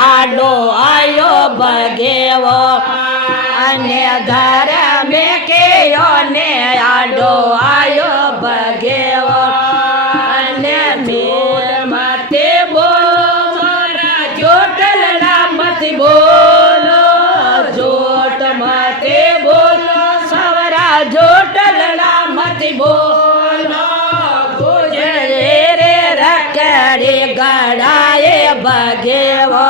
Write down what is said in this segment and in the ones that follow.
આડો આયો ભગેવો અને ધર્મે કેયોને આડો આયો ભગેવો અને મેર મતે બોલો મારા જોટલડા મત બોલો જોટ મતે બોલો સવરા જોટલડા મત બોલો ગુજરે રે રખડે ગળાએ ભગેવો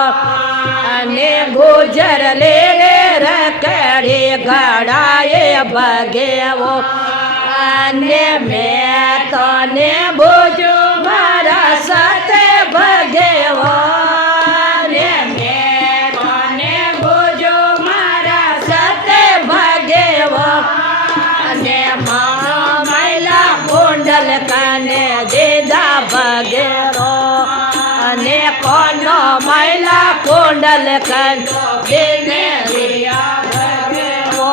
અને ગુજર લે રે રખડે ગળાએ ભગેવો અને મેં તને બોજો મારા સાથે ભગેવો ને મેં તને બોજો મારા સાથે ભગેવો અને મૈલા કુંડલ કને દીધા ભગેવો અને કોનો મૈલા કુંડલ કન દેને રિયા ભગેવો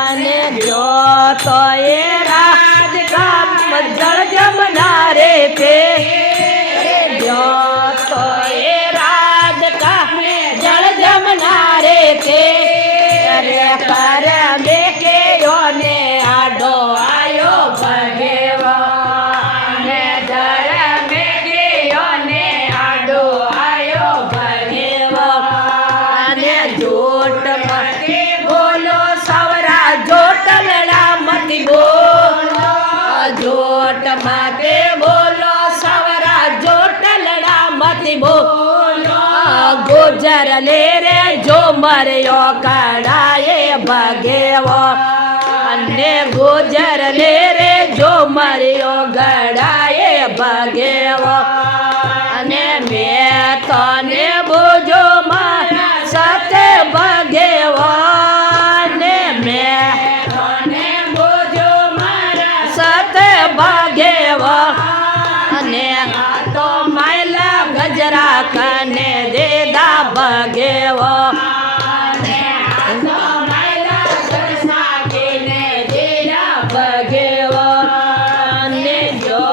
અને જો તો એ રાજ કામ જળ જમનારે પે જો તો એ રાજ કામ જળ જમનારે પે અરે પર દેખે યોને આડો આયો ભગેવો ને ધર મેકે યોને આડો આયો ભગેવો અને જોટ મતે બોલો સવરા જોટલડા મત બોલો જોટ મતે બોલો સવરા જોટલડા મત બોલો ગુજર લે રે જો મર્યો કડાએ ભગેવો અને ગુજર લે રે જો મર્યો ગળાએ ભગેવો અને મેં તને બોજો મારા સાથે ભગેવો ને મેં તને બોજો મારા સાથે ભગેવો અને આ તો માયલા ગજરા કને દેદા ભગેવો અને આ તો માયલા ગજરા કને દેદા ભગેવો અને જો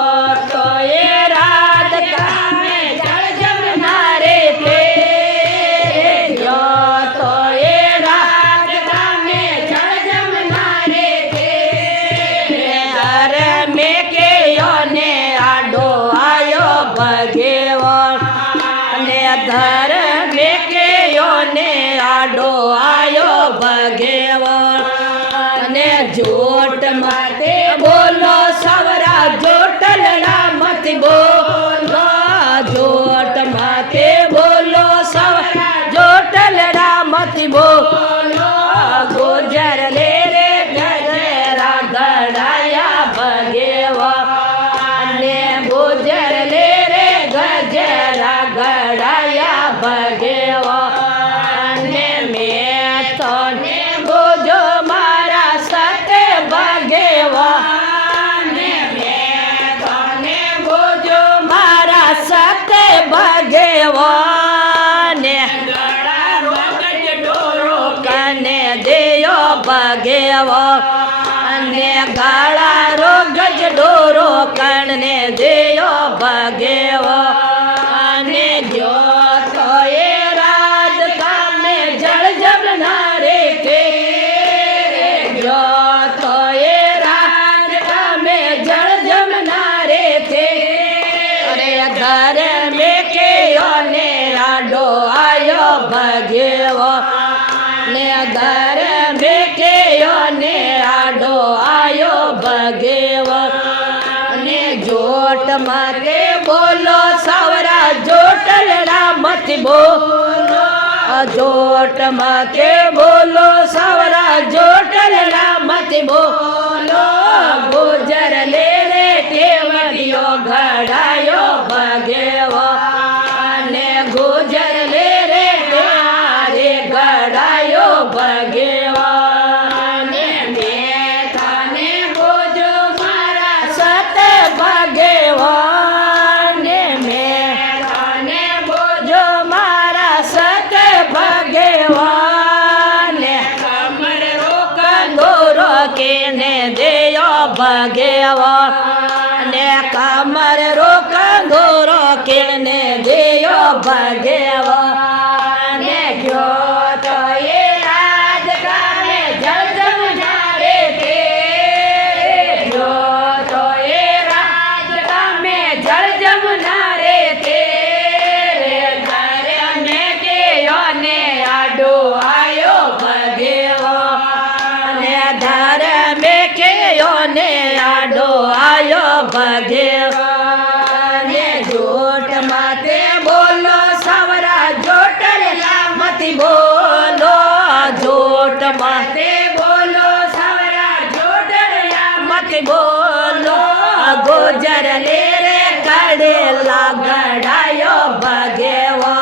તો એ રાત કામે જળ જમનારે પે જો તો એ રાત કામે જળ જમનારે પે અરે મેકે યોને આડો આયો ભગેવો અને ધર મેકે યોને આડો આયો ભગેવો અને જોટ માટે બોલો સવરા જોટલડા મત બોલો જોટ માટે બોલો સવરા જોટલડા મત બોલો ગુજર લે રે ગજરા ગળાયા ભગેવો અને ગુજર લે રે ગજરા ગળાયા ભગેવો અને મેં તને બોજો મારા સાથે ભગેવો અને મેં તને બોજો મારા સાથે ભગેવો ને ગળા રોગજ ડોરો કને દેયો ભગેવો અને ગાળા રોગજ ડોરો કને દેયો ભગેવો અને જો તો એ રાત કામે જળ જમનારે કે જો તો એ રાત કામે જળ જમનારે કે અરે ઘર મેકે યોને આડો આયો ભગેવો ને ઘર મેકે યોને આડો આયો ભગેવો અને જોટ માતે બોલો સવરા જોટલડા મત બોલો જોટ માતે બોલો સવરા જોટલડા મત બોલો ગુજર લે રે ટેવડિયો ઘડાયો ભગેવો અને ગુજર લે રે તારે ઘડાયો ભગેવો અને મેં તને બોજો મારા સત ભગેવો ને મેં તને બોજો મારા સત ભગેવો ને કમર રોકંદોરો કેને દેયો ભગેવો ને કમર રોકંદોરો કેને દેયો ભગેવો ભગેવો ને જોટ માતે બોલો સવરા જોટલા મતી બોલો જોટ માતે બોલો સવરા જોટલા મતી બોલો ગુજર લે રે કડેલા ગડાયો ભગેવો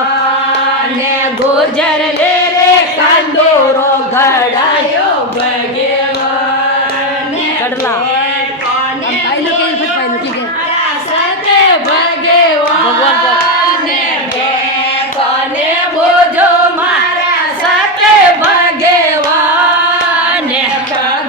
ને ગુજર લે રે કંદોરો ગડાયો ભગેવો ને કડલા ભગવાન ને કોને બોજો મારા સાથે ભગવાન ને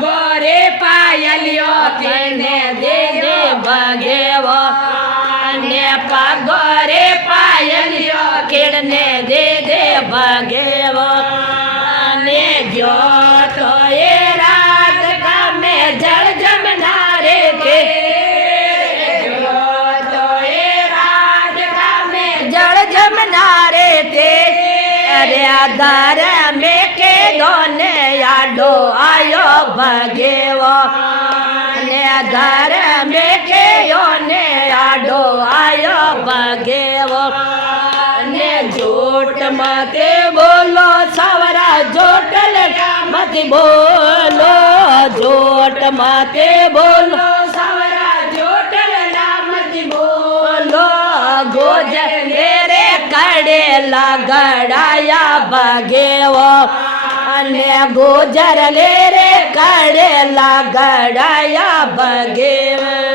ગોરે પાયલિયો તેને દે દે ભગવાન ને પગોરે પાયલિયો કેડને દે દે ભગવાન ને ગયો તો એ રાત કામે જળ જમનારે કે જમનારે તે અરે આધાર મેં કે દોને આડો આયો ભગેવો ને આધાર મેં કે યોને આડો આયો ભગેવો ને જોટ મતે બોલો સવરા જોટલ મતી બોલો જોટ મતે બોલો સવરા જોટલ મતી બોલો ગોજર રે કડેલા ગડાયા ભગેવો અને ગુજર લે રે કડેલા ગડાયા ભગેવો